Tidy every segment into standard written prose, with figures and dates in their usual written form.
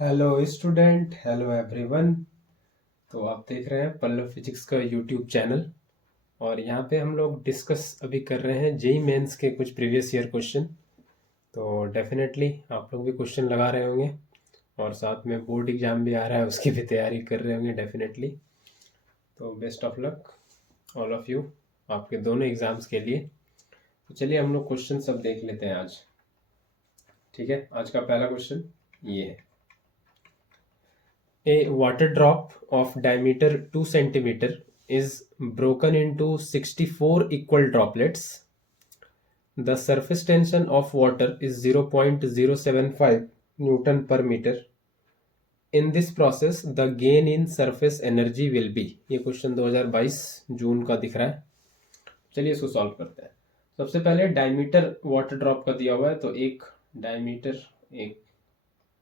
Hello student, hello everyone. तो आप देख रहे हैं पल्लव फिजिक्स का यूट्यूब चैनल। और यहाँ पे हम लोग डिस्कस अभी कर रहे हैं जेई मेंस के कुछ प्रीवियस ईयर क्वेश्चन। तो डेफिनेटली आप लोग भी क्वेश्चन लगा रहे होंगे और साथ में बोर्ड एग्जाम भी आ रहा है, उसकी भी तैयारी कर रहे होंगे डेफिनेटली। तो best of luck all of you आपके दोनों एग्जाम्स के लिए। तो चलिए हम लोग क्वेश्चन सब देख लेते हैं आज। ठीक है, आज का पहला क्वेश्चन ये है। A water drop of diameter 2 centimeter is broken into 64 equal droplets. The surface tension of water is 0.075 Newton per meter. In this process, the gain in surface energy will be। ये question 2022 जून का दिख रहा है। चलिए इसको solve करते हैं। सबसे पहले डायमीटर वाटर ड्रॉप का दिया हुआ है, तो एक डायमीटर, एक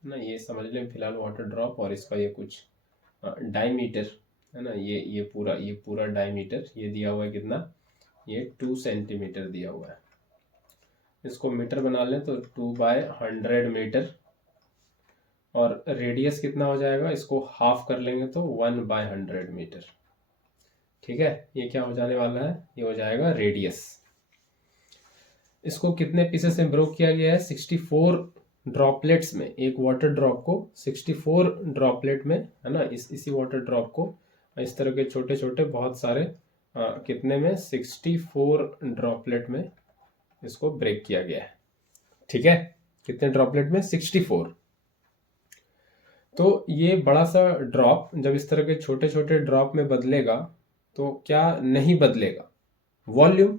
ना, ये समझ लें फिलहाल वाटर ड्रॉप, और इसका ये कुछ डायमीटर है ना, ये पूरा डायमीटर ये दिया हुआ है कितना, ये 2 सेंटीमीटर दिया हुआ है। इसको मीटर बना लें तो 2/100 मीटर, और रेडियस कितना हो जाएगा, इसको हाफ कर लेंगे तो 1/100 मीटर। ठीक है, ये क्या हो जाने वाला है, ये हो जाएगा रेडियस। इसको कितने पीसेस में ब्रोक किया गया है, 64 ड्रॉपलेट्स में। एक वाटर ड्रॉप को 64 ड्रॉपलेट में, है ना, इसी वाटर ड्रॉप को इस तरह के छोटे छोटे बहुत सारे कितने में, 64 ड्रॉपलेट में इसको ब्रेक किया गया है। ठीक है, कितने ड्रॉपलेट में, 64। तो ये बड़ा सा ड्रॉप जब इस तरह के छोटे छोटे ड्रॉप में बदलेगा तो क्या नहीं बदलेगा, वॉल्यूम।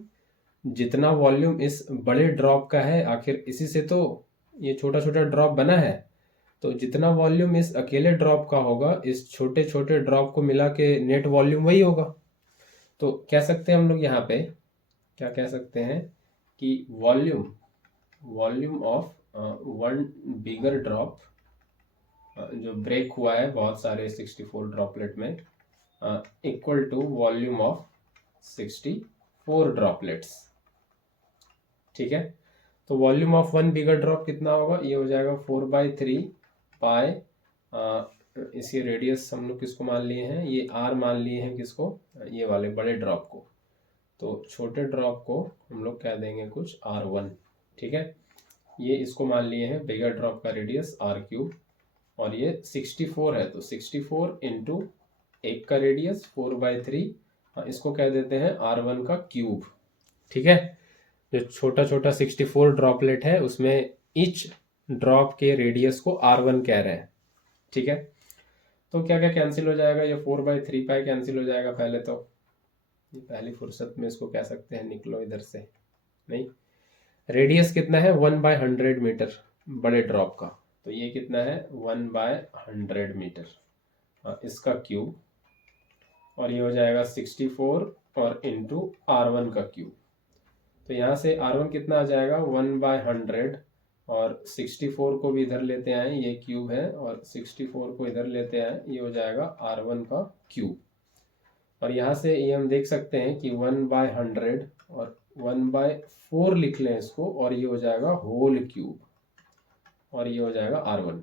जितना वॉल्यूम इस बड़े ड्रॉप का है, आखिर इसी से तो ये छोटा छोटा ड्रॉप बना है, तो जितना वॉल्यूम इस अकेले ड्रॉप का होगा, इस छोटे छोटे ड्रॉप को मिला के नेट वॉल्यूम वही होगा। तो कह सकते हैं हम लोग यहाँ पे, क्या कह सकते हैं कि volume of one bigger drop जो ब्रेक हुआ है बहुत सारे 64 ड्रॉपलेट में, equal to volume of 64 droplets. ठीक है, तो volume of one bigger drop कितना होगा, ये हो जाएगा 4/3 पाई, इसकी रेडियस हम लोग किसको मान लिए हैं, ये आर मान लिए हैं, किसको, ये वाले बड़े ड्रॉप को। तो छोटे ड्रॉप को हम लोग कह देंगे कुछ R1। ठीक है, ये इसको मान लिए हैं बिगर ड्रॉप का रेडियस R3, और ये 64 है, तो 64 इंटू एक का रेडियस 4/3, इसको कह देते हैं R1 का क्यूब। ठीक है, जो छोटा छोटा 64 ड्रॉपलेट है उसमें ईच ड्रॉप के रेडियस को R1 कह रहे हैं। ठीक है, तो क्या क्या कैंसिल हो जाएगा, ये 4/3 पाई कैंसिल हो जाएगा पहले तो, ये पहली फुर्सत में इसको कह सकते हैं निकलो इधर से, नहीं। रेडियस कितना है, 1/100 मीटर बड़े ड्रॉप का, तो ये कितना है 1/100 मीटर, इसका क्यूब, और ये हो जाएगा 64 और इंटू R1 का क्यूब। तो यहाँ से R1 कितना आ जाएगा 1/100, और 64 को भी इधर लेते आए, ये क्यूब है, और 64 को इधर लेते आए, ये हो जाएगा R1 का क्यूब। और यहाँ से ये हम देख सकते हैं कि 1/100 और 1/4 लिख लें इसको, और ये हो जाएगा होल क्यूब, और ये हो जाएगा R1,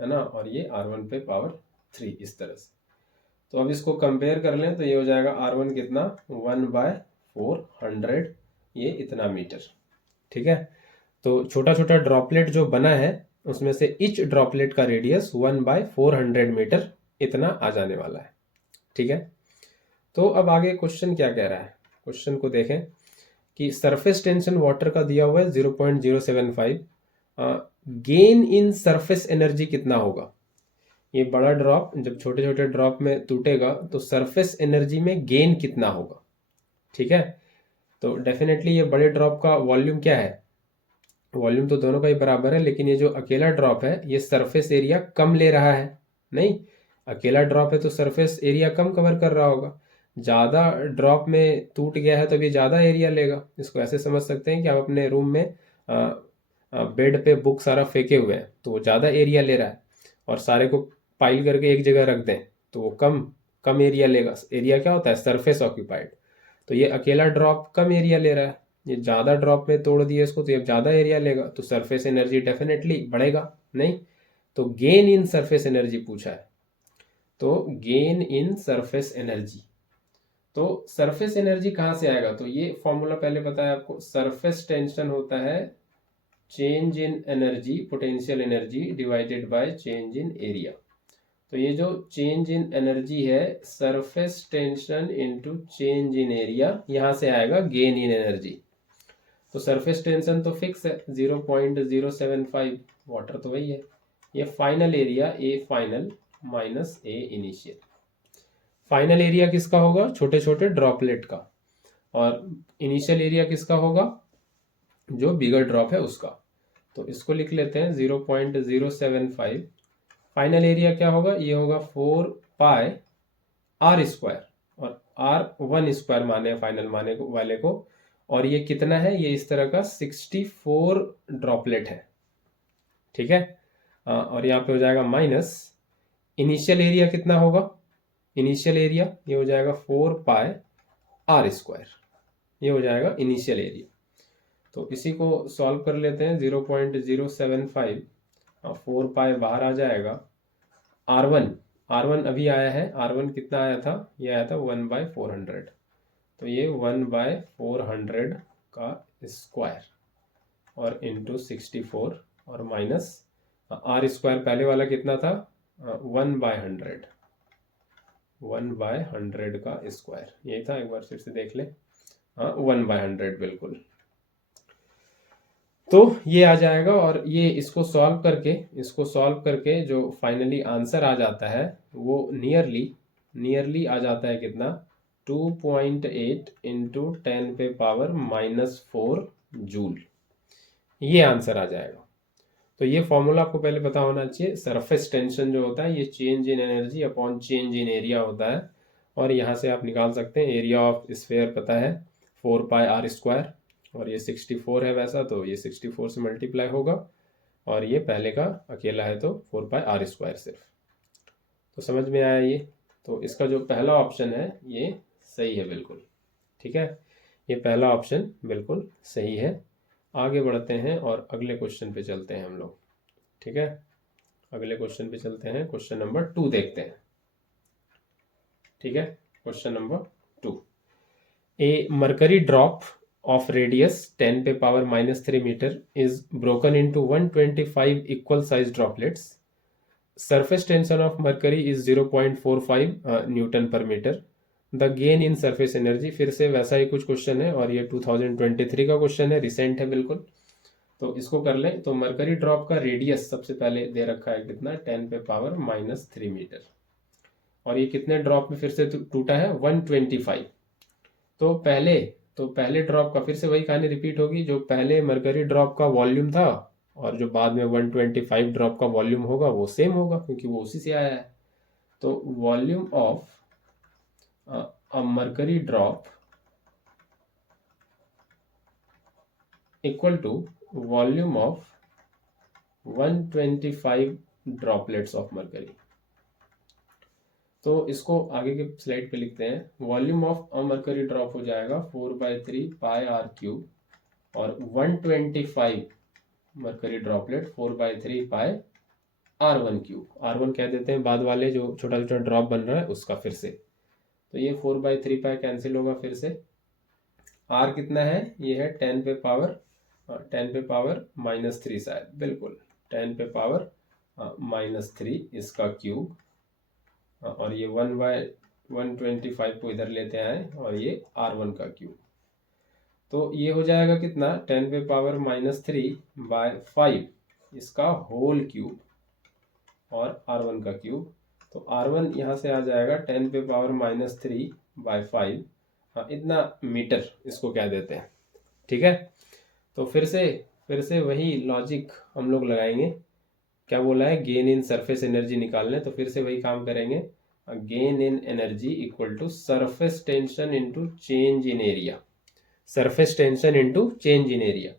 है ना, और ये R1 पे पावर 3 इस तरह से। तो अब इसको कंपेयर कर लें तो ये हो जाएगा R1 कितना, 1/400, ये इतना मीटर। ठीक है, तो छोटा छोटा ड्रॉपलेट जो बना है उसमें से ईच ड्रॉपलेट का रेडियस 1/400 मीटर इतना आ जाने वाला है। ठीक है, तो अब आगे क्वेश्चन क्या कह रहा है, क्वेश्चन को देखें कि सरफेस टेंशन वाटर का दिया हुआ है 0.075, गेन इन सरफेस एनर्जी कितना होगा। ये बड़ा ड्रॉप जब छोटे छोटे ड्रॉप में टूटेगा तो सरफेस एनर्जी में गेन कितना होगा। ठीक है, तो डेफिनेटली ये बड़े ड्रॉप का वॉल्यूम क्या है, वॉल्यूम तो दोनों का ही बराबर है, लेकिन ये जो अकेला ड्रॉप है ये सरफेस एरिया कम ले रहा है, नहीं, अकेला ड्रॉप है तो सरफेस एरिया कम कवर कर रहा होगा। ज़्यादा ड्रॉप में टूट गया है तो ये ज़्यादा एरिया लेगा। इसको ऐसे समझ सकते हैं कि आप अपने रूम में बेड पे बुक सारा फेंके हुए हैं तो वो ज़्यादा एरिया ले रहा है, और सारे को पाइल करके एक जगह रख दें तो वो कम कम एरिया लेगा। एरिया क्या होता है, सरफेस ऑक्यूपाइड। तो ये अकेला ड्रॉप कम एरिया ले रहा है, ये ज़्यादा ड्रॉप में तोड़ दिया इसको तो ये ज़्यादा एरिया लेगा, तो सरफेस एनर्जी डेफिनेटली बढ़ेगा, नहीं। तो गेन इन सरफेस एनर्जी पूछा है, तो गेन इन सरफेस एनर्जी, तो सरफेस एनर्जी कहाँ से आएगा, तो ये फॉर्मूला पहले बताया आपको, सरफेस टेंशन होता है change in energy potential energy divided by change in area. तो ये जो चेंज इन एनर्जी है surface tension into change in area, यहाँ से आएगा गेन इन एनर्जी। तो सरफेस टेंशन तो फिक्स है 0.075, वाटर तो वही है। ये final area A final minus A initial. Final area किसका होगा, छोटे छोटे ड्रॉपलेट का, और इनिशियल एरिया किसका होगा, जो बिगर ड्रॉप है उसका। तो इसको लिख लेते हैं 0.075। फाइनल एरिया क्या होगा, ये होगा 4 पाई आर स्क्वायर, और आर 1 स्क्वायर माने फाइनल माने वाले को, और ये कितना है, ये इस तरह का 64 ड्रॉपलेट है, ठीक है। और यहाँ पे हो जाएगा माइनस इनिशियल एरिया कितना होगा, इनिशियल एरिया ये हो जाएगा 4 पाई आर स्क्वायर, ये हो जाएगा इनिशियल एरिया। तो इसी को सॉल्व कर लेते हैं 0.075, 4 पाई बाहर आ जाएगा, R1 अभी आया है, R1 कितना आया था, ये आया था 1/400, तो ये 1/400 का स्क्वायर और इंटू 64 और माइनस आर स्क्वायर पहले वाला कितना था 1/100, 1/100 का स्क्वायर यही था, एक बार फिर से देख ले, 1/100 बिल्कुल। तो ये आ जाएगा, और ये इसको सॉल्व करके जो फाइनली आंसर आ जाता है वो नियरली आ जाता है कितना, 2.8 इंटू 10 पे पावर -4 जूल, ये आंसर आ जाएगा। तो ये फॉर्मूला आपको पहले पता होना चाहिए, सरफेस टेंशन जो होता है ये change in energy upon change in area होता है, और यहाँ से आप निकाल सकते हैं एरिया ऑफ स्फेयर पता है 4 पाई आर स्क्वायर, और ये 64 है वैसा, तो ये 64 से मल्टीप्लाई होगा, और ये पहले का अकेला है तो 4 पाई आर स्क्वायर सिर्फ। तो समझ में आया ये, तो इसका जो पहला ऑप्शन है ये सही है बिल्कुल, ठीक है, ये पहला ऑप्शन बिल्कुल सही है। आगे बढ़ते हैं और अगले क्वेश्चन पे चलते हैं हम लोग, ठीक है, अगले क्वेश्चन पे चलते हैं, क्वेश्चन नंबर 2 देखते हैं, ठीक है। Question number 2, a mercury drop of radius 10 पे power -3 metre is broken into 125 equal size droplets. Surface tension of mercury is 0.45 Newton पर metre. The gain in surface energy, फिर से वैसा ही कुछ क्वेश्चन है, और ये 2023 का क्वेश्चन है, रिसेंट है बिल्कुल। तो इसको कर लें, तो मरकरी ड्रॉप का रेडियस सबसे पहले दे रखा है कितना, 10 पे पावर -3 मीटर, और ये कितने ड्रॉप में फिर से टूटा है 125। तो पहले ड्रॉप का फिर से वही कहानी रिपीट होगी, जो पहले मरकरी ड्रॉप का वॉल्यूम था और जो बाद में 125 ड्रॉप का वॉल्यूम होगा वो सेम होगा, क्योंकि वो उसी से आया है। तो volume of a mercury drop equal to volume of 125 droplets of mercury. तो इसको आगे के स्लाइड पे लिखते हैं, volume of a mercury drop हो जाएगा 4/3 पाई आर क्यूब, और 125 मरकरी ड्रॉपलेट 4/3 पाई R1 क्यूब, R1 कह देते हैं बाद वाले जो छोटा छोटा ड्रॉप बन रहा है उसका फिर से। तो ये 4/3 पाई कैंसिल होगा फिर से, R कितना है, ये है 10 पे पावर -3 शायद, बिल्कुल 10 पे पावर -3 इसका क्यूब, और ये 1/125 को इधर लेते आए, और ये R1 का क्यूब। तो ये हो जाएगा कितना, 10 पे पावर -3/5 इसका होल क्यूब, और R1 का क्यूब। तो R1 यहाँ से आ जाएगा 10 पे पावर -3/5, इतना मीटर इसको क्या देते हैं, ठीक है। तो फिर से वही लॉजिक हम लोग लगाएंगे, क्या बोला है, गेन इन सरफेस एनर्जी निकालने, तो फिर से वही काम करेंगे, gain in energy equal to surface tension into change in area, surface tension into change in area.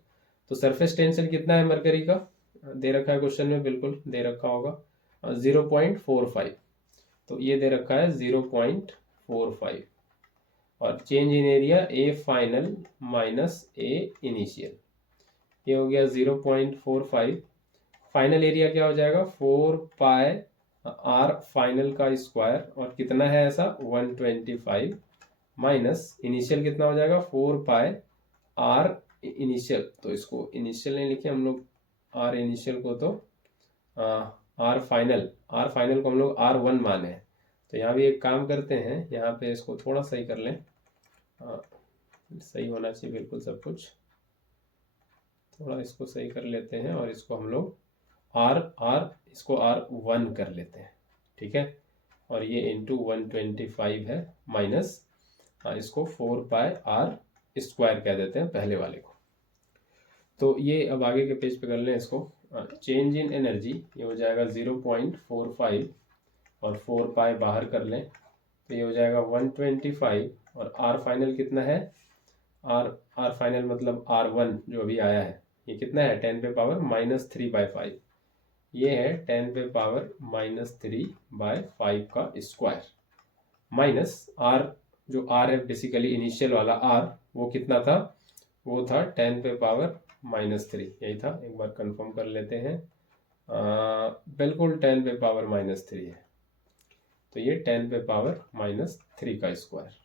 तो सरफेस टेंशन कितना है मरकरी का, दे रखा है क्वेश्चन में, बिल्कुल दे रखा होगा 0.45, तो ये दे रखा है 0.45, और change in area A final minus A initial, ये हो गया 0.45 फाइनल एरिया क्या हो जाएगा 4 पाई आर फाइनल का स्क्वायर, और कितना है ऐसा 125, माइनस इनिशियल कितना हो जाएगा 4 पाई आर इनिशियल, तो इसको इनिशियल नहीं लिखे हम लोग, आर इनिशियल को तो आर फाइनल को हम लोग R1 माने हैं। तो यहाँ भी एक काम करते हैं, यहाँ पे इसको थोड़ा सही कर लें, सही होना चाहिए बिल्कुल सब कुछ, थोड़ा इसको सही कर लेते हैं और इसको हम लोग इसको R1 कर लेते हैं, ठीक है। और ये इंटू 125 है, माइनस इसको 4 पाई आर स्क्वायर कह देते हैं पहले वाले को। तो ये अब आगे के पेज पे कर लें इसको, चेंज इन एनर्जी ये हो जाएगा 0.45 और 4 पाई बाहर कर लें तो ये हो जाएगा 125, और आर फाइनल कितना है, आर फाइनल मतलब R1 जो अभी आया है ये कितना है 10 पे पावर -3/5, ये है 10 पे पावर -3/5 का स्क्वायर, माइनस आर जो आर है बेसिकली इनिशियल वाला आर, वो कितना था, वो था 10 पे पावर -3, यही था, एक बार कंफर्म कर लेते हैं, बिल्कुल 10 पे पावर -3 है, तो ये 10 पे पावर -3 का स्क्वायर।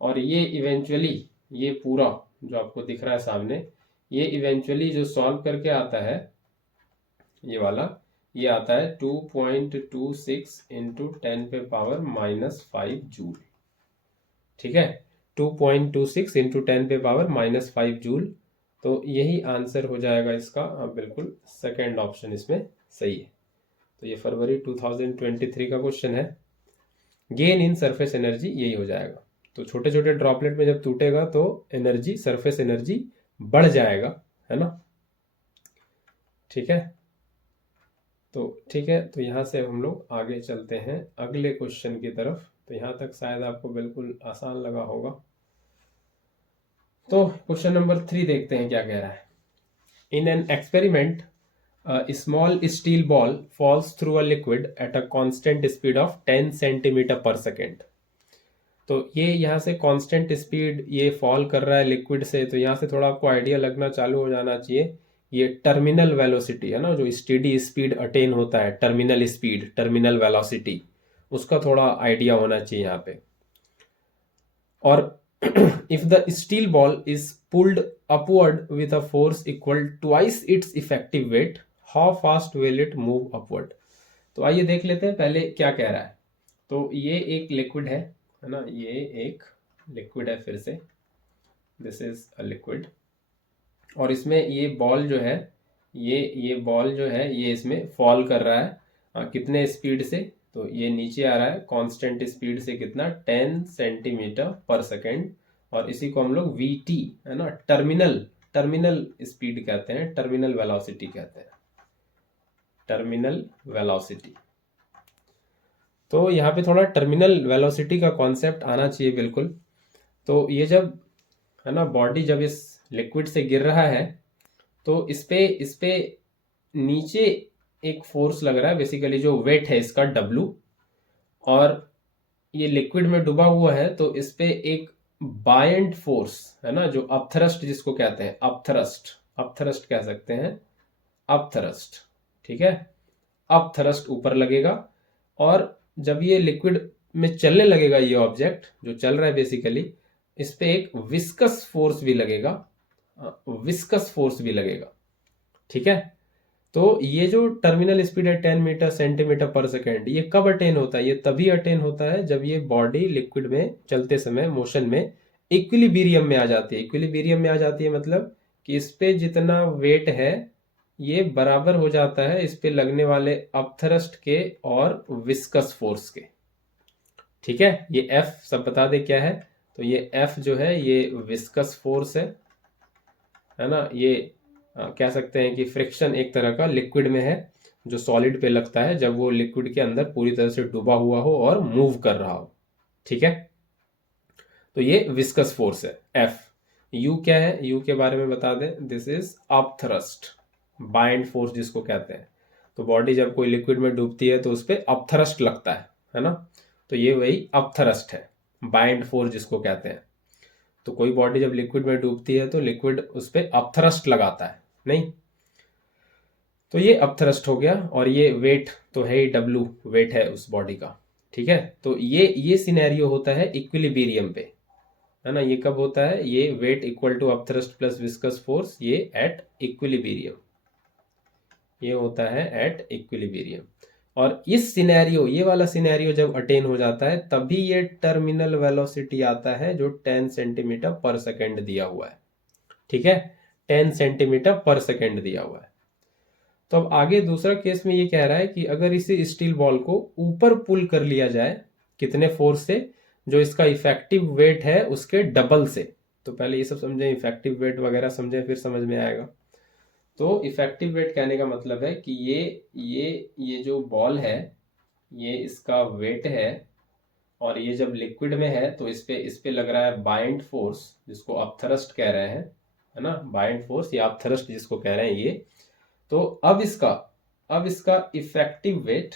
और ये इवेंचुअली ये पूरा जो आपको दिख रहा है सामने, ये इवेंचुअली जो सॉल्व करके आता है ये वाला, ये आता है 2.26 इंटू 10 पे पावर -5 जूल, ठीक है, 2.26 इंटू 10 पे पावर -5 जूल। तो यही आंसर हो जाएगा इसका, बिल्कुल सेकेंड ऑप्शन इसमें सही है। तो ये फरवरी 2023 का क्वेश्चन है, गेन इन सरफेस एनर्जी यही हो जाएगा। तो छोटे छोटे ड्रॉपलेट में जब टूटेगा तो एनर्जी, सरफेस एनर्जी बढ़ जाएगा, है ना, ठीक है। तो ठीक है, तो यहाँ से हम लोग आगे चलते हैं अगले क्वेश्चन की तरफ। तो यहाँ तक शायद आपको बिल्कुल आसान लगा होगा। तो क्वेश्चन नंबर 3 देखते हैं क्या कह रहा है। In an experiment small steel ball falls through a liquid at a constant speed of 10 centimetre per second. तो ये यहाँ से कांस्टेंट स्पीड ये फॉल कर रहा है लिक्विड से, तो यहाँ से थोड़ा आपको आइडिया लगना चालू हो जाना चाहिए, ये टर्मिनल वेलोसिटी है ना, जो स्टेडी स्पीड अटेन होता है, टर्मिनल स्पीड, टर्मिनल वेलोसिटी, उसका थोड़ा आइडिया होना चाहिए यहाँ पे। और if the steel ball is pulled upward with a force equal twice its effective weight, how fast will it move upward? तो आइए देख लेते हैं पहले क्या कह रहा है। तो ये एक लिक्विड है ना, ये एक लिक्विड है, फिर से दिस इज अ लिक्विड, और इसमें ये बॉल जो है, ये बॉल जो है ये इसमें फॉल कर रहा है, कितने स्पीड से, तो ये नीचे आ रहा है कांस्टेंट स्पीड से, कितना 10 सेंटीमीटर पर सेकेंड, और इसी को हम लोग VT है ना, टर्मिनल स्पीड कहते हैं, टर्मिनल वेलोसिटी कहते हैं, टर्मिनल वेलोसिटी। तो यहाँ पे थोड़ा टर्मिनल वेलोसिटी का कॉन्सेप्ट आना चाहिए बिल्कुल। तो ये जब है ना बॉडी जब इस लिक्विड से गिर रहा है तो इस पे नीचे एक फोर्स लग रहा है, बेसिकली जो वेट है इसका W, और ये लिक्विड में डूबा हुआ है तो इस पे एक बायंट फोर्स है ना, जो अपथ्रस्ट जिसको कहते हैं, अपथ्रस्ट कह सकते हैं, अपथ्रस्ट, ठीक है, अपथ्रस्ट ऊपर लगेगा, और जब ये लिक्विड में चलने लगेगा, ये ऑब्जेक्ट जो चल रहा है बेसिकली, इस पे एक विस्कस फोर्स भी लगेगा, विस्कस फोर्स भी लगेगा, ठीक है। तो ये जो टर्मिनल स्पीड है 10 मीटर सेंटीमीटर पर सेकेंड, ये कब अटेन होता है, ये तभी अटेन होता है जब ये बॉडी लिक्विड में चलते समय मोशन में इक्विलिब्रियम में आ जाती है। इक्विलिब्रियम में आ जाती है मतलब कि इस पे जितना वेट है ये बराबर हो जाता है इस पे लगने वाले अपथ्रस्ट के और विस्कस फोर्स के, ठीक है। ये F सब बता दे क्या है, तो ये F जो है ये विस्कस फोर्स है ना, ये कह सकते हैं कि फ्रिक्शन एक तरह का लिक्विड में है जो सॉलिड पे लगता है जब वो लिक्विड के अंदर पूरी तरह से डूबा हुआ हो और मूव कर रहा हो, ठीक है। तो ये विस्कस फोर्स है F। U क्या है, U के बारे में बता दें, this is upthrust, bind force जिसको कहते हैं। तो बॉडी जब कोई लिक्विड में डूबती है तो उस पर अपथ्रस्ट लगता है ना, तो ये वही अपथ्रस्ट है, बाइंड फोर्स जिसको कहते हैं। तो कोई बॉडी जब लिक्विड में डूबती है तो लिक्विड उस पर अपथ्रस्ट लगाता है, नहीं। तो ये अपथ्रस्ट हो गया, और ये वेट तो है ही, W वेट है उस बॉडी का, ठीक है। तो ये सिनेरियो होता है इक्विलिब्रियम पे, है ना। ये कब होता है, ये weight equal to upthrust plus viscous force, ये एट इक्विलिब्रियम, ये होता है एट इक्विलिब्रियम। और इस सिनेरियो, ये वाला सिनेरियो जब अटेन हो जाता है, तभी ये टर्मिनल वेलोसिटी आता है जो 10 सेंटीमीटर पर सेकेंड दिया हुआ है, ठीक है। 10 सेंटीमीटर पर सेकेंड दिया हुआ है। तो अब आगे दूसरा केस में ये कह रहा है कि अगर इसे स्टील बॉल को ऊपर पुल कर लिया जाए, कितने फोर्स से, जो इसका इफेक्टिव वेट है उसके डबल से। तो पहले ये सब समझें, इफेक्टिव वेट वगैरह समझें, फिर समझ में आएगा। तो इफेक्टिव वेट कहने का मतलब है कि ये जो बॉल है, ये इसका वेट है, और ये जब लिक्विड में है तो इस पे लग रहा है बाइंड फोर्स, जिसको अपथ्रस्ट कह रहे हैं, है ना। बाइंड फोर्स या अपथ्रस्ट जिसको कह रहे हैं ये। तो अब इसका इफेक्टिव वेट,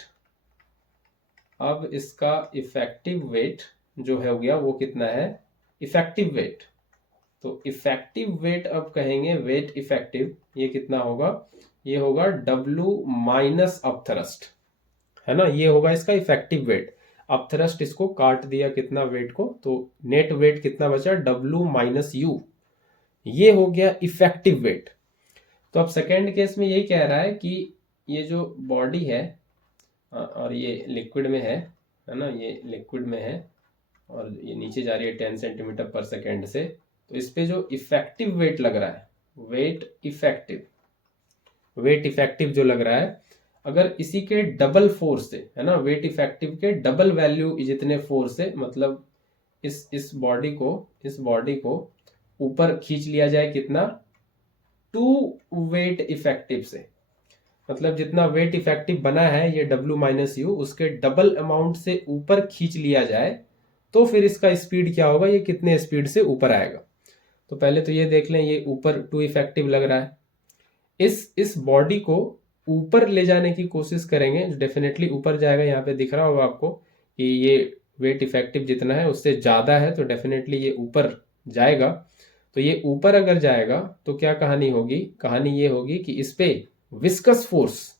अब इसका इफेक्टिव वेट जो है हो गया, वो कितना है, इफेक्टिव वेट। तो इफेक्टिव वेट अब कहेंगे, वेट इफेक्टिव, ये कितना होगा, ये होगा W माइनस अपथ्रस्ट, है ना। ये होगा इसका इफेक्टिव वेट। अपथ्रस्ट इसको काट दिया कितना वेट को, तो नेट वेट कितना बचा, W माइनस U, ये हो गया इफेक्टिव वेट। तो अब सेकेंड केस में यही कह रहा है कि ये जो बॉडी है, और ये लिक्विड में है ना, ये लिक्विड में है, और ये नीचे जा रही है 10 सेंटीमीटर पर सेकेंड से। तो इस पे जो इफेक्टिव वेट लग रहा है, वेट इफेक्टिव जो लग रहा है, अगर इसी के डबल फोर्स से, है ना, वेट इफेक्टिव के डबल वैल्यू जितने फोर्स से, मतलब इस बॉडी को ऊपर खींच लिया जाए, कितना, 2 वेट इफेक्टिव से, मतलब जितना वेट इफेक्टिव बना है ये W माइनस यू, उसके डबल अमाउंट से ऊपर खींच लिया जाए, तो फिर इसका स्पीड क्या होगा, ये कितने स्पीड से ऊपर आएगा। तो पहले तो ये देख लें, ये ऊपर 2 इफेक्टिव लग रहा है। इस बॉडी को ऊपर ले जाने की कोशिश करेंगे, डेफिनेटली ऊपर जाएगा। यहाँ पे दिख रहा होगा आपको कि ये वेट इफेक्टिव जितना है उससे ज़्यादा है, तो डेफिनेटली ये ऊपर जाएगा। तो ये ऊपर अगर जाएगा तो क्या कहानी होगी, कहानी ये होगी कि इस पे विस्कस फोर्स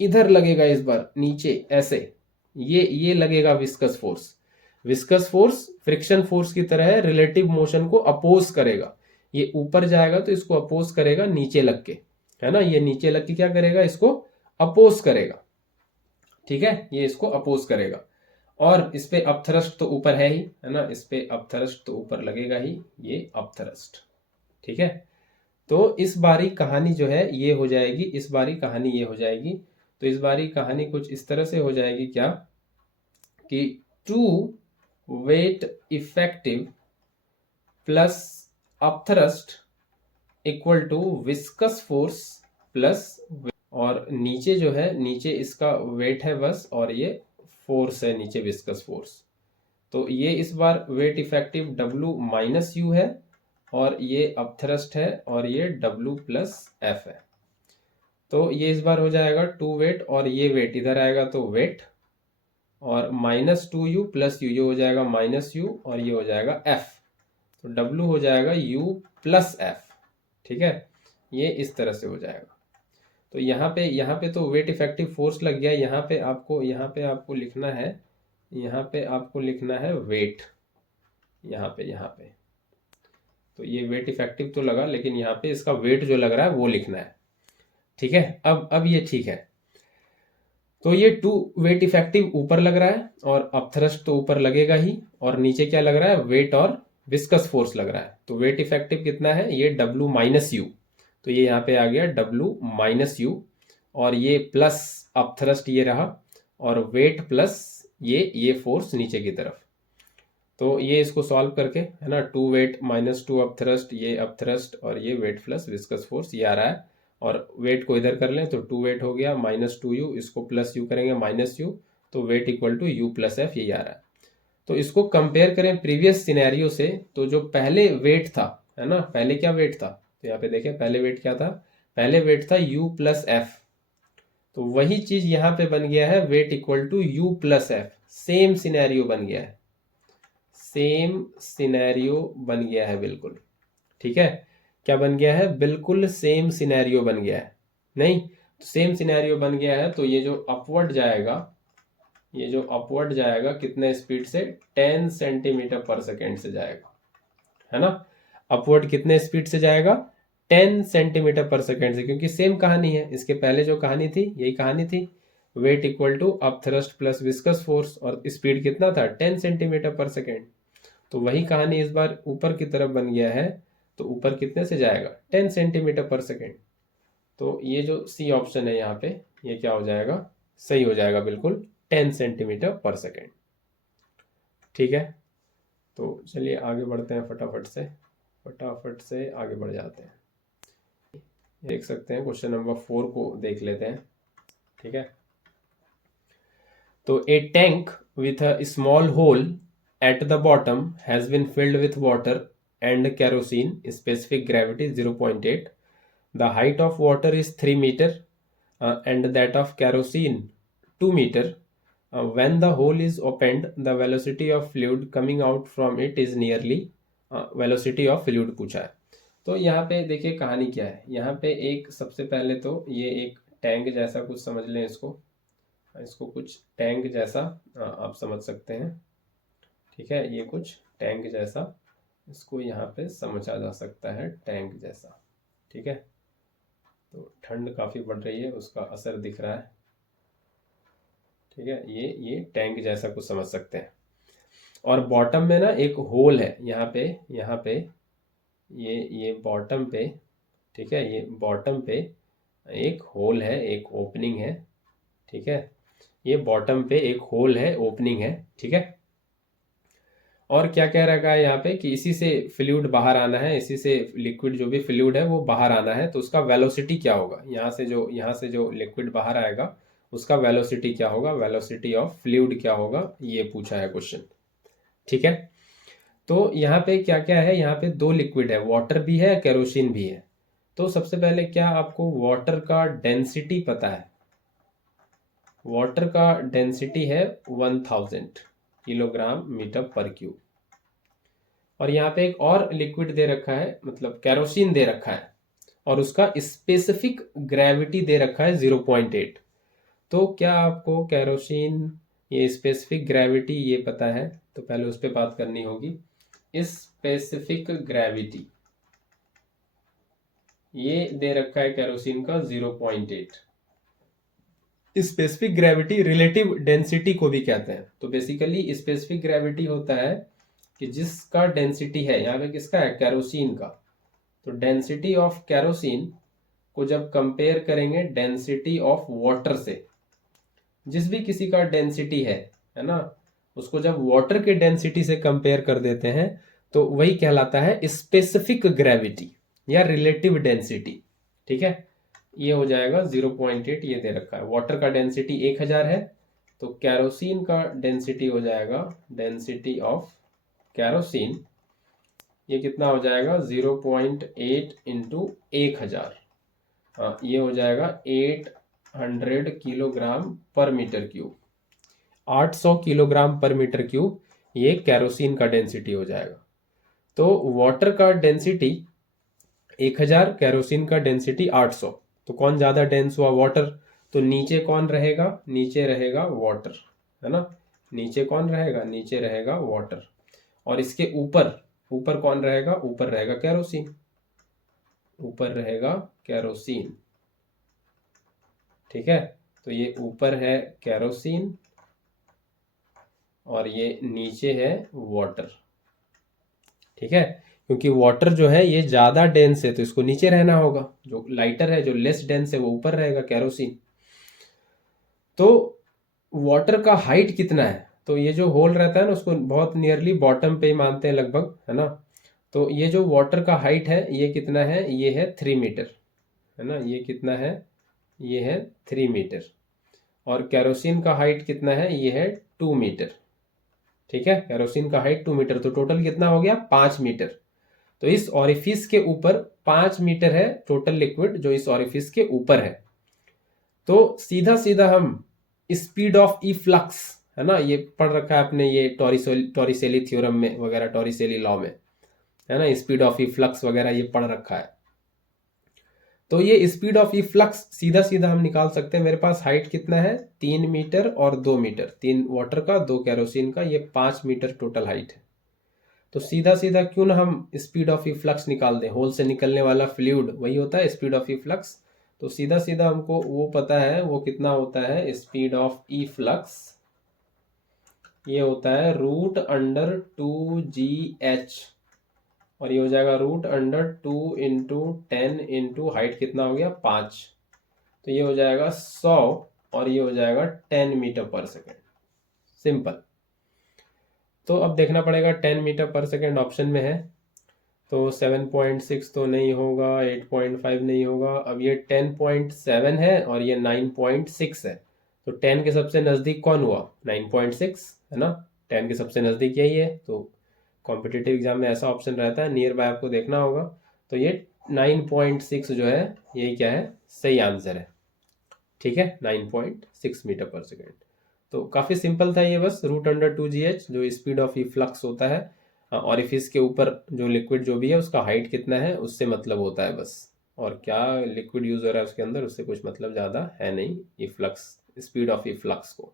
इधर लगेगा, इस बार नीचे ऐसे, ये लगेगा विस्कस फोर्स फ्रिक्शन फोर्स की तरह है, रिलेटिव मोशन को अपोज करेगा। ये ऊपर जाएगा तो इसको अपोज करेगा नीचे लग के, है ना। ये नीचे लग के क्या करेगा, इसको अपोज करेगा, ठीक है, ये इसको अपोज करेगा। और इस पे अपथ्रस्ट तो ऊपर है ही, है ना, इस पे अपथ्रस्ट तो ऊपर लगेगा ही, ये अपथ्रस्ट, ठीक है। तो इस बारी कहानी जो है ये हो जाएगी, इस बारी कहानी ये हो जाएगी। तो इस बारी कहानी कुछ इस तरह से हो जाएगी, क्या, कि 2 weight effective plus upthrust equal to viscous force plus, और नीचे जो है, नीचे इसका वेट है बस, और ये फोर्स है नीचे, विस्कस फोर्स। तो ये इस बार weight effective W minus U है, और ये अपथ्रस्ट है, और ये W प्लस एफ है। तो ये इस बार हो जाएगा 2 वेट, और ये वेट इधर आएगा तो वेट, और माइनस 2U प्लस यू, ये हो जाएगा माइनस यू, और ये हो जाएगा एफ। तो W हो जाएगा U प्लस एफ, ठीक है। ये इस तरह से हो जाएगा। तो यहाँ पे तो वेट इफेक्टिव फोर्स लग गया। यहाँ पे आपको लिखना है, यहाँ पे आपको लिखना है वेट, यहाँ पे तो ये वेट इफेक्टिव तो लगा, लेकिन यहाँ पे इसका वेट जो लग रहा है वो लिखना है, ठीक है। अब ये ठीक है। तो ये 2 वेट इफेक्टिव ऊपर लग रहा है, और अपथ्रस्ट तो ऊपर लगेगा ही, और नीचे क्या लग रहा है, वेट और विस्कस फोर्स लग रहा है। तो वेट इफेक्टिव कितना है, ये W माइनस यू, तो ये यहाँ पे आ गया W माइनस यू, और ये प्लस अपथ्रस्ट ये रहा, और वेट प्लस ये फोर्स नीचे की तरफ। तो ये इसको सॉल्व करके, है ना, 2 वेट माइनस 2 अपथ्रस्ट, ये अपथ्रस्ट, और ये वेट प्लस विस्कस फोर्स, ये आ रहा है। और वेट को इधर कर लें तो 2 वेट हो गया माइनस 2U, इसको प्लस यू करेंगे माइनस यू, तो weight equal to U plus F, यही आ रहा है। तो इसको कंपेयर करें प्रीवियस सिनेरियो से, तो जो पहले वेट था, है ना, पहले क्या वेट था, तो यहाँ पे देखें पहले वेट क्या था, पहले वेट था U प्लस एफ। तो वही चीज यहाँ पे बन गया है, weight equal to U plus F, same scenario बन गया है, सेम सिनेरियो बन गया है बिल्कुल, ठीक है। क्या बन गया है, बिल्कुल सेम सिनेरियो बन गया है। नहीं, सेम सिनेरियो बन गया है। तो ये जो अपवर्ड जाएगा कितने स्पीड से, 10 सेंटीमीटर पर सेकेंड से जाएगा, है ना। अपवर्ड कितने स्पीड से जाएगा, 10 सेंटीमीटर पर सेकेंड से, क्योंकि सेम कहानी है, इसके पहले जो कहानी थी यही कहानी थी, weight equal to upthrust plus viscous force, और स्पीड कितना था, 10 सेंटीमीटर पर सेकेंड। तो वही कहानी इस बार ऊपर की तरफ बन गया है। तो ऊपर कितने से जाएगा, 10 सेंटीमीटर पर सेकेंड। तो ये जो सी ऑप्शन है यहाँ पे, ये क्या हो जाएगा, सही हो जाएगा बिल्कुल, 10 सेंटीमीटर पर सेकेंड। ठीक है, तो चलिए आगे बढ़ते हैं, फटाफट से आगे बढ़ जाते हैं। देख सकते हैं क्वेश्चन नंबर 4 को देख लेते हैं। ठीक है, तो a tank with a small hole at the bottom has been filled with water and kerosene, specific gravity 0.8. The height of water is 3 meter and that of kerosene 2 meter. When the hole is opened, the velocity of fluid coming out from it is nearly velocity of fluid पूछा है। तो यहाँ पे देखिए कहानी क्या है। यहाँ पे एक सबसे पहले तो ये एक टैंक जैसा कुछ समझ लें, इसको कुछ टैंक जैसा आप समझ सकते हैं। ठीक है, ये कुछ टैंक जैसा, इसको यहाँ पे समझा जा सकता है, टैंक जैसा। ठीक है, तो ठंड काफ़ी बढ़ रही है, उसका असर दिख रहा है। ठीक है, ये टैंक जैसा कुछ समझ सकते हैं। और बॉटम में ना एक होल है, यहाँ पे ये बॉटम पे, ठीक है, ये बॉटम पे एक होल है, एक ओपनिंग है। ठीक है, ये बॉटम पे एक होल है, ओपनिंग है। ठीक है, और क्या कह रखा है यहाँ पे कि इसी से फ्लूइड बाहर आना है, इसी से लिक्विड जो भी फ्लूइड है वो बाहर आना है। तो उसका वेलोसिटी क्या होगा, यहाँ से जो लिक्विड बाहर आएगा उसका वेलोसिटी क्या होगा, वेलोसिटी ऑफ फ्लूइड क्या होगा, ये पूछा है क्वेश्चन। ठीक है, तो यहाँ पे क्या क्या है, यहाँ पे दो लिक्विड है, वाटर भी है, केरोसिन भी है। तो सबसे पहले क्या आपको वाटर का डेंसिटी पता है, वाटर का डेंसिटी है 1000 किलोग्राम मीटर पर क्यूब। और यहाँ पे एक और लिक्विड दे रखा है, मतलब केरोसिन दे रखा है, और उसका स्पेसिफिक ग्रेविटी दे रखा है 0.8। तो क्या आपको केरोसिन ये स्पेसिफिक ग्रेविटी ये पता है, तो पहले उस पर बात करनी होगी। स्पेसिफिक ग्रेविटी ये दे रखा है केरोसिन का 0.8। स्पेसिफिक ग्रेविटी रिलेटिव डेंसिटी को भी कहते हैं। तो बेसिकली स्पेसिफिक ग्रेविटी होता है कि जिसका डेंसिटी है, यहाँ पे किसका है, केरोसिन का। तो डेंसिटी ऑफ केरोसिन को जब कंपेयर करेंगे डेंसिटी ऑफ वाटर से, जिस भी किसी का डेंसिटी है ना, उसको जब वाटर के डेंसिटी से कंपेयर कर देते हैं तो वही कहलाता है स्पेसिफिक ग्रेविटी या रिलेटिव डेंसिटी। ठीक है, ये हो जाएगा 0.8, ये दे रखा है। वाटर का डेंसिटी 1000 है, तो केरोसिन का डेंसिटी हो जाएगा, डेंसिटी ऑफ केरोसिन ये कितना हो जाएगा, 0.8 इंटू 1000, ये हो जाएगा 800 किलोग्राम पर मीटर क्यूब। 800 किलोग्राम पर मीटर क्यूब ये केरोसिन का डेंसिटी हो जाएगा। तो वाटर का डेंसिटी 1000, केरोसिन का डेंसिटी 800, तो कौन ज़्यादा डेंस हुआ, वाटर। तो नीचे कौन रहेगा, नीचे रहेगा वाटर, है ना। नीचे कौन रहेगा, नीचे रहेगा वाटर। और इसके ऊपर कौन रहेगा, ऊपर रहेगा केरोसिन, ऊपर रहेगा केरोसिन। ठीक है, तो ये ऊपर है केरोसिन और ये नीचे है वाटर। ठीक है, क्योंकि वाटर जो है ये ज़्यादा डेंस है तो इसको नीचे रहना होगा, जो लाइटर है, जो लेस डेंस है वो ऊपर रहेगा, केरोसिन। तो वाटर का हाइट कितना है, तो ये जो होल रहता है ना उसको बहुत नियरली बॉटम पे ही मानते हैं लगभग, है ना। तो ये जो वाटर का हाइट है ये कितना है, ये है 3 मीटर, है ना। ये कितना है, ये है 3 मीटर। और केरोसिन का हाइट कितना है, ये है 2 मीटर। ठीक है, केरोसिन का हाइट 2 मीटर, तो टोटल कितना हो गया, 5 मीटर। तो इस ऑरिफिस के ऊपर 5 मीटर है टोटल लिक्विड जो इस ऑरिफिस के ऊपर है। तो सीधा सीधा हम स्पीड ऑफ ई फ्लक्स, है ना, ये पढ़ रखा है आपने, ये टॉरिसेली थ्योरम में वगैरह, टॉरिसेली लॉ में, है ना, स्पीड ऑफ ई फ्लक्स वगैरह ये पढ़ रखा है। तो ये स्पीड ऑफ ई फ्लक्स सीधा सीधा हम निकाल सकते हैं। मेरे पास हाइट कितना है, 3 मीटर और 2 मीटर, 3 वाटर का 2 केरोसिन का, ये 5 मीटर टोटल हाइट है। तो सीधा सीधा क्यों ना हम स्पीड ऑफ ई फ्लक्स निकाल दें, होल से निकलने वाला फ्लूइड वही होता है स्पीड ऑफ ई फ्लक्स। तो सीधा सीधा हमको वो पता है वो कितना होता है, स्पीड ऑफ ई फ्लक्स ये होता है √2GH, और ये हो जाएगा √2 इंटू 10 इंटू हाइट कितना हो गया 5, तो ये हो जाएगा 100 और ये हो जाएगा 10 मीटर पर सेकेंड। सिंपल। तो अब देखना पड़ेगा 10 मीटर पर सेकेंड ऑप्शन में है, तो 7.6 तो नहीं होगा, 8.5 नहीं होगा, अब ये 10.7 है और ये 9.6 है। तो 10 के सबसे नज़दीक कौन हुआ, 9.6 है ना, 10 के सबसे नज़दीक यही है। तो कॉम्पिटिटिव एग्जाम में ऐसा ऑप्शन रहता है, नियर बाय आपको देखना होगा। तो ये 9.6 जो है ये क्या है, सही आंसर है। ठीक है, 9.6 मीटर पर सेकेंड। तो काफ़ी सिंपल था ये, बस √2GH जो स्पीड ऑफ ई फ्लक्स होता है, ऑरिफिस के ऊपर जो लिक्विड जो भी है उसका हाइट कितना है उससे मतलब होता है बस, और क्या लिक्विड यूज हो रहा है उसके अंदर उससे कुछ मतलब ज़्यादा है नहीं। Efflux, speed of efflux को,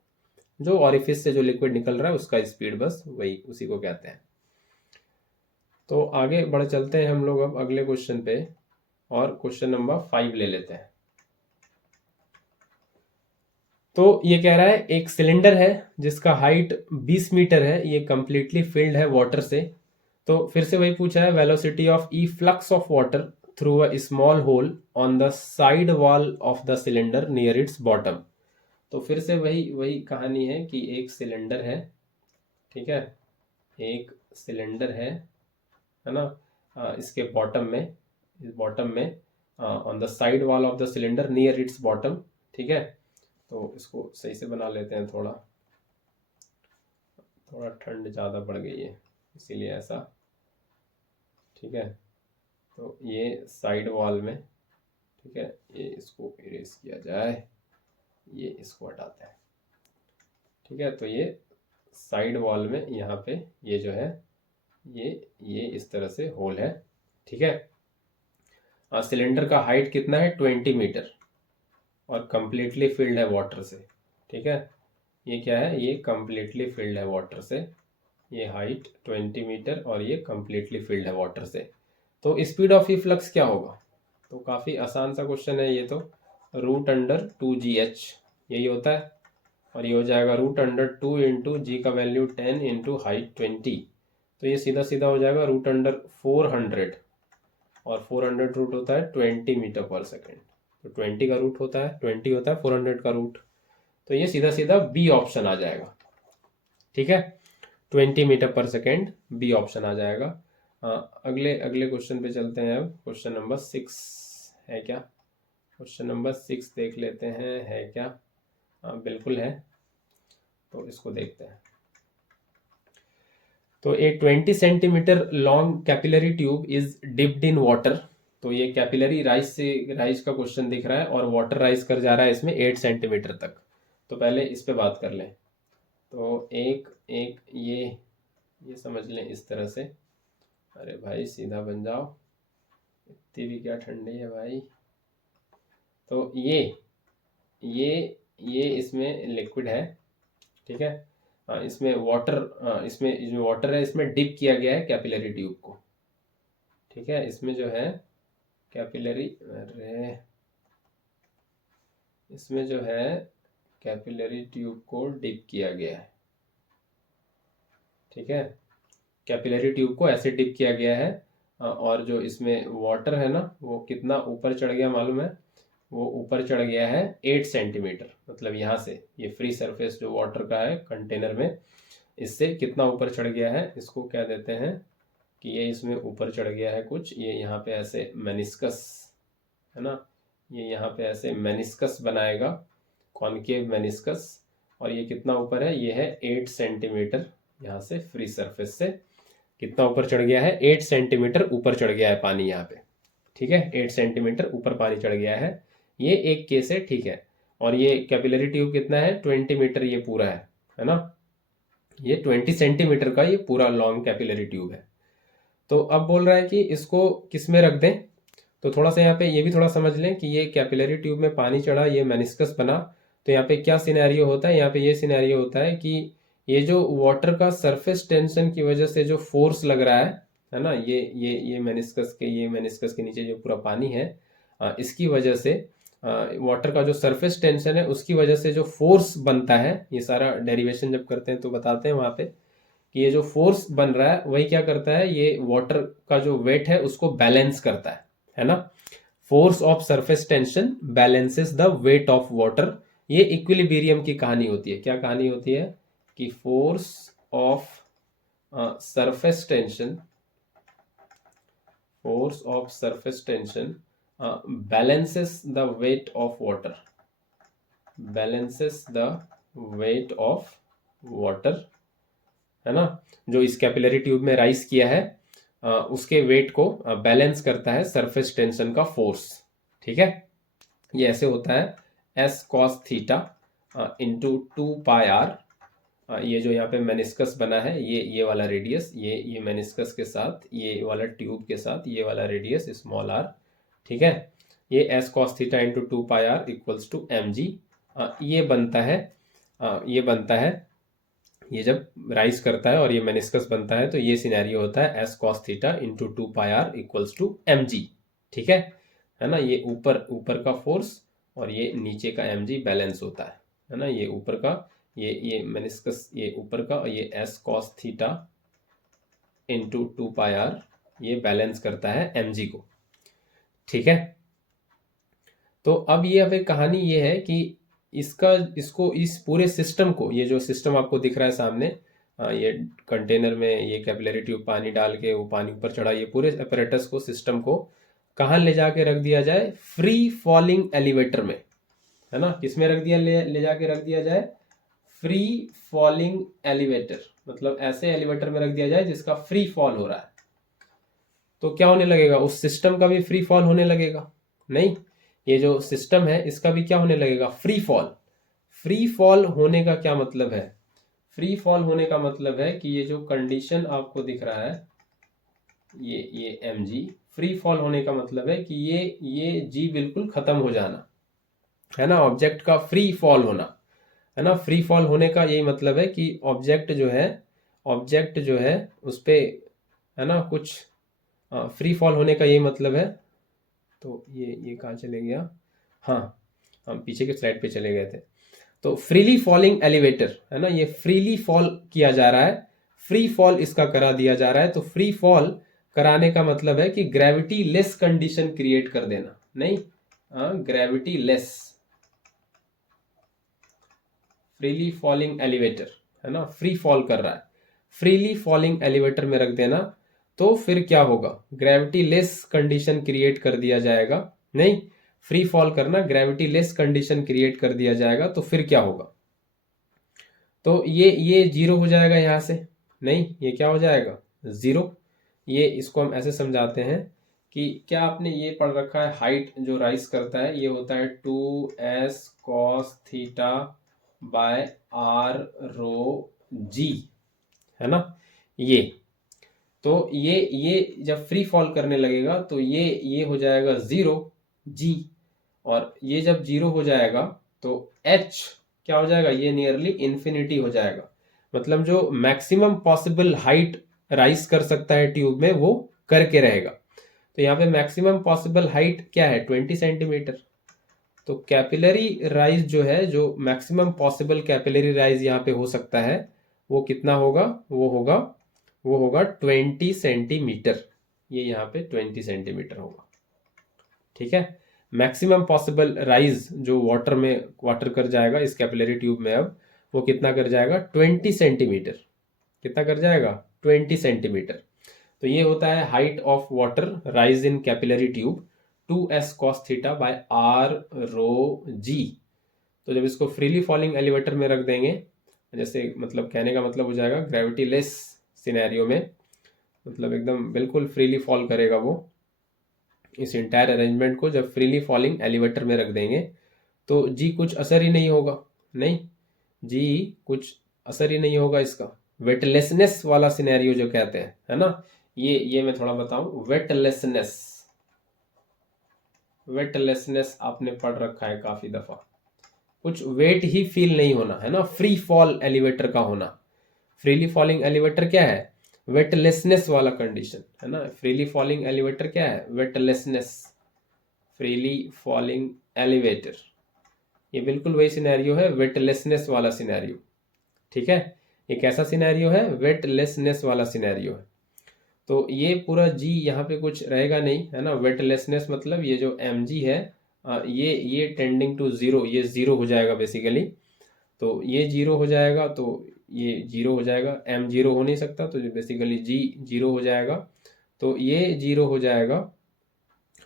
जो ऑरिफिस से जो लिक्विड निकल रहा है उसका स्पीड बस वही उसी को कहते हैं। तो आगे बढ़ चलते हैं हम लोग अब अगले क्वेश्चन पे, और क्वेश्चन नंबर 5 ले लेते हैं। तो ये कह रहा है एक सिलेंडर है जिसका हाइट 20 मीटर है, ये कंप्लीटली फिल्ड है वाटर से। तो फिर से वही पूछा है, velocity of efflux of water through a small hole on the side wall of the cylinder near its bottom. तो फिर से वही वही कहानी है कि एक सिलेंडर है, ठीक है, एक सिलेंडर है ना, इसके बॉटम में, इस बॉटम में on the side wall of the cylinder near its bottom, ठीक है। तो इसको सही से बना लेते हैं, थोड़ा थोड़ा ठंड ज़्यादा बढ़ गई है इसीलिए ऐसा, ठीक है। तो ये साइड वॉल में, ठीक है, ये इसको इरेज किया जाए, ये इसको हटाते हैं, ठीक है। तो ये साइड वॉल में यहाँ पे ये जो है ये इस तरह से होल है, ठीक है। सिलेंडर का हाइट कितना है, 20 मीटर, और कंप्लीटली फिल्ड है वाटर से, ठीक है। ये क्या है, ये कंप्लीटली फिल्ड है वाटर से, ये हाइट 20 मीटर और ये कंप्लीटली फिल्ड है वाटर से। तो स्पीड ऑफ ई फ्लक्स क्या होगा, तो काफ़ी आसान सा क्वेश्चन है ये तो, √2GH यही होता है, और ये हो जाएगा √2 इंटू जी का वैल्यू 10 इंटू हाइट 20, तो ये सीधा सीधा हो जाएगा √400, और 400 रूट होता है 20 मीटर पर सेकेंड, तो 20 का रूट होता है 20 होता है 400 का रूट, तो ये सीधा सीधा बी ऑप्शन आ जाएगा, ठीक है। 20 मीटर पर सेकेंड बी ऑप्शन आ जाएगा। अगले अगले क्वेश्चन पे चलते हैं। अब क्वेश्चन नंबर 6 है क्या, क्वेश्चन नंबर 6 देख लेते हैं है क्या। बिल्कुल है, तो इसको देखते हैं। तो ए 20 centimetre long capillary tube is dipped in water, तो ये कैपिलरी राइज का क्वेश्चन दिख रहा है, और वाटर राइज कर जा रहा है इसमें 8 सेंटीमीटर तक। तो पहले इस पे बात कर लें। तो एक एक ये समझ लें इस तरह से, अरे भाई सीधा बन जाओ, इतनी भी क्या ठंडी है भाई। तो ये इसमें लिक्विड है, ठीक है। इसमें वाटर, इसमें जो वाटर है इसमें डिप किया गया है कैपिलरी ट्यूब को, ठीक है। इसमें जो है कैपिलरी, अरे इसमें जो है कैपिलरी ट्यूब को डिप किया गया है, ठीक है। कैपिलरी ट्यूब को ऐसे डिप किया गया है, और जो इसमें वाटर है ना वो कितना ऊपर चढ़ गया मालूम है, वो ऊपर चढ़ गया है 8 सेंटीमीटर, मतलब यहाँ से ये फ्री सरफेस जो वाटर का है कंटेनर में, इससे कितना ऊपर चढ़ गया है, इसको क्या देते हैं कि ये इसमें ऊपर चढ़ गया है कुछ, ये यहाँ पे ऐसे मेनिस्कस है ना, ये यहाँ पे ऐसे मेनिस्कस बनाएगा, कॉनकेव मेनिस्कस, और ये कितना ऊपर है, ये है 8 सेंटीमीटर, यहाँ से फ्री सरफेस से कितना ऊपर चढ़ गया है, 8 सेंटीमीटर ऊपर चढ़ गया है पानी यहाँ पे, ठीक है। 8 सेंटीमीटर ऊपर पानी चढ़ गया है, ये एक केस है, ठीक है। और ये कैपिलरी ट्यूब कितना है, 20 मीटर ये पूरा है ना, ये 20 सेंटीमीटर का ये पूरा लॉन्ग कैपिलरी ट्यूब है। तो अब बोल रहा है कि इसको किस में रख दें, तो थोड़ा सा यहाँ पे ये भी थोड़ा समझ लें कि ये कैपिलरी ट्यूब में पानी चढ़ा, ये मेनिस्कस बना, तो यहाँ पे क्या सिनेरियो होता है, यहाँ पे ये सिनेरियो होता है कि ये जो वाटर का सरफेस टेंशन की वजह से जो फोर्स लग रहा है ना, ये मेनिस्कस के नीचे जो पूरा पानी है, इसकी वजह से वाटर का जो सरफेस टेंशन है उसकी वजह से जो फोर्स बनता है, ये सारा डेरिवेशन जब करते हैं तो बताते हैं वहां पे कि ये जो फोर्स बन रहा है वही क्या करता है, ये वाटर का जो वेट है उसको बैलेंस करता है ना। Force of surface tension balances the weight of water. ये इक्विलिब्रियम की कहानी होती है। क्या कहानी होती है कि force of surface tension, force of surface tension balances the weight of water, balances the weight of water, है ना। जो इस कैपिलरी ट्यूब में राइज किया है उसके वेट को बैलेंस करता है सरफेस टेंशन का फोर्स। ठीक है, ये ऐसे होता है S cos theta into 2πr। ये जो यहाँ पे मेनिस्कस बना है, ये वाला रेडियस, ये मेनिस्कस के साथ, ये वाला ट्यूब के साथ ये वाला रेडियस स्मॉल r। ठीक है, ये S cos theta into 2πr equals to mg। ये बनता है ये जब राइज करता है और ये मेनिस्कस बनता है तो ये सिनेरियो होता है S cos theta into 2πr equals to mg। ठीक है ना। ये ऊपर का फोर्स और ये नीचे का mg बैलेंस होता है ना। ये ऊपर का ये मेनिस्कस, ये ऊपर का, और ये S cos theta into 2πr ये बैलेंस करता है mg को। ठीक है, तो अब एक कहानी ये है कि इसको इस पूरे सिस्टम को, ये जो सिस्टम आपको दिख रहा है सामने, ये कंटेनर में ये कैपिलरी ट्यूब पानी डाल के वो पानी ऊपर चढ़ा, ये पूरे अपैरेटस को, सिस्टम को कहाँ ले जाके रख दिया जाए, फ्री फॉलिंग एलिवेटर में, है ना। किस में रख दिया, ले जाके रख दिया जाए फ्री फॉलिंग एलिवेटर, मतलब ऐसे एलिवेटर में रख दिया जाए जिसका फ्री फॉल हो रहा है। तो क्या होने लगेगा, उस सिस्टम का भी फ्री फॉल होने लगेगा? नहीं, ये जो सिस्टम है इसका भी क्या होने लगेगा, फ्री फॉल। फ्री फॉल होने का क्या मतलब है, फ्री फॉल होने का मतलब है कि ये जो कंडीशन आपको दिख रहा है, ये mg, फ्री फॉल होने का मतलब है कि ये g बिल्कुल खत्म हो जाना, है ना, ऑब्जेक्ट का फ्री फॉल होना, है ना। फ्री फॉल होने का यही मतलब है कि ऑब्जेक्ट जो है उस पे, है ना, कुछ फ्री फॉल होने का यही मतलब है। तो ये कहाँ चले गया, हाँ, हम पीछे के स्लाइड पे चले गए थे। तो फ्रीली फॉलिंग एलिवेटर, है ना, ये फ्रीली फॉल किया जा रहा है, फ्री फॉल इसका करा दिया जा रहा है। तो फ्री फॉल कराने का मतलब है कि ग्रेविटी लेस कंडीशन क्रिएट कर देना, नहीं, gravity less, freely falling elevator, है ना, फ्री फॉल कर रहा है, फ्रीली फॉलिंग एलिवेटर में रख देना। तो फिर क्या होगा, ग्रेविटी लेस कंडीशन क्रिएट कर दिया जाएगा, नहीं, फ्री फॉल करना, ग्रेविटी लेस कंडीशन क्रिएट कर दिया जाएगा। तो फिर क्या होगा, तो ये जीरो हो जाएगा यहां से, नहीं, ये क्या हो जाएगा, जीरो। ये इसको हम ऐसे समझाते हैं कि क्या आपने ये पढ़ रखा है, हाइट जो राइज करता है ये होता है 2s cos theta by r rho g, है ना। ये तो ये जब फ्री फॉल करने लगेगा तो ये हो जाएगा जीरो g, और ये जब जीरो हो जाएगा तो h क्या हो जाएगा, ये नियरली इन्फिनिटी हो जाएगा। मतलब जो मैक्सिमम पॉसिबल हाइट राइज कर सकता है ट्यूब में वो करके रहेगा। तो यहाँ पे मैक्सिमम पॉसिबल हाइट क्या है, 20 सेंटीमीटर। तो कैपिलरी राइज जो है, जो मैक्सिमम पॉसिबल कैपिलरी राइज यहाँ पे हो सकता है वो कितना होगा, वो होगा 20 सेंटीमीटर। ये यहाँ पे 20 सेंटीमीटर होगा। ठीक है, मैक्सिमम पॉसिबल राइज जो वाटर कर जाएगा इस कैपिलरी ट्यूब में, अब वो कितना कर जाएगा, 20 सेंटीमीटर। कितना कर जाएगा, 20 सेंटीमीटर। तो ये होता है height of water rise in capillary tube, 2s cos theta by r rho g। तो जब इसको फ्रीली फॉलिंग एलिवेटर में रख देंगे, जैसे मतलब कहने का मतलब हो जाएगा ग्रेविटी लेस सिनेरियो में, मतलब एकदम बिल्कुल फ्रीली फॉल करेगा वो। इस इंटायर अरेंजमेंट को जब फ्रीली फॉलिंग एलिवेटर में रख देंगे तो g कुछ असर ही नहीं होगा, नहीं, g कुछ असर ही नहीं होगा इसका। वेटलेसनेस वाला सिनेरियो जो कहते हैं, है ना, ये मैं थोड़ा बताऊं, वेटलेसनेस, वेटलेसनेस आपने पढ़ रखा है काफी दफा, कुछ वेट ही फील नहीं होना है ना, फ्री फॉल एलिवेटर का होना। फ्रीली फॉलिंग एलिवेटर क्या है? वेटलेसनेस वाला कंडीशन है ना। फ्रीली फॉलिंग एलिवेटर क्या है? वेटलेसनेस। फ्रीली फॉलिंग एलिवेटर ये बिल्कुल वही सिनेरियो है, वेटलेसनेस वाला सिनेरियो। ठीक है, ये कैसा सिनेरियो है? वेटलेसनेस वाला सिनेरियो है। तो ये पूरा जी यहाँ पे कुछ रहेगा नहीं है ना। वेटलेसनेस मतलब ये जो एम जी है ये टेंडिंग टू जीरो, ये जीरो हो जाएगा बेसिकली। तो ये जीरो हो जाएगा, तो ये जीरो हो जाएगा, एम जीरो हो नहीं सकता, तो बेसिकली जी जीरो हो जाएगा। तो ये जीरो हो जाएगा,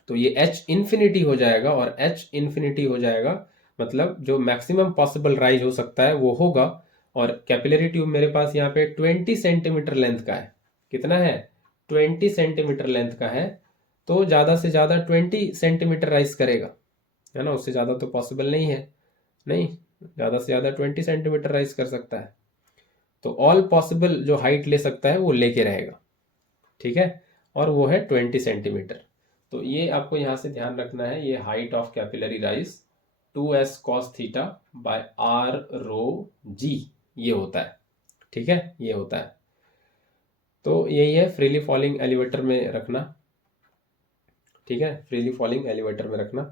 तो ये एच इन्फिनिटी हो जाएगा, और एच इन्फिनिटी हो जाएगा मतलब जो मैक्सिमम पॉसिबल राइज हो सकता है वो होगा। और कैपिलरी ट्यूब मेरे पास यहाँ पे 20 सेंटीमीटर लेंथ का है। कितना है? 20 सेंटीमीटर लेंथ का है। तो ज़्यादा से ज़्यादा 20 सेंटीमीटर राइज करेगा, है ना। उससे ज़्यादा तो पॉसिबल नहीं है, नहीं, ज़्यादा से ज़्यादा 20 सेंटीमीटर राइज कर सकता है। तो ऑल पॉसिबल जो हाइट ले सकता है वो लेके रहेगा, ठीक है, और वो है 20 सेंटीमीटर। तो ये आपको यहाँ से ध्यान रखना है, ये height of capillary rise 2s cos theta by r rho g ये होता है, ठीक है, ये होता है। तो यही है फ्रीली फॉलिंग एलिवेटर में रखना, ठीक है, फ्रीली फॉलिंग एलिवेटर में रखना।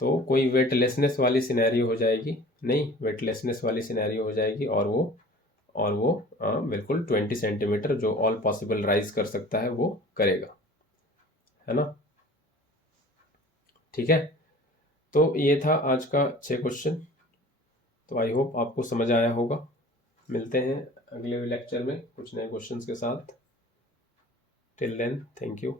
तो कोई वेटलेसनेस वाली सिनेरियो हो जाएगी नहीं, वेटलेसनेस वाली सिनेरियो हो जाएगी, और वो बिल्कुल 20 सेंटीमीटर जो ऑल पॉसिबल राइज कर सकता है वो करेगा, है ना। ठीक है, तो ये था आज का 6 क्वेश्चन। तो आई होप आपको समझ आया होगा। मिलते हैं अगले लेक्चर में कुछ नए क्वेश्चंस के साथ। Till then, thank you.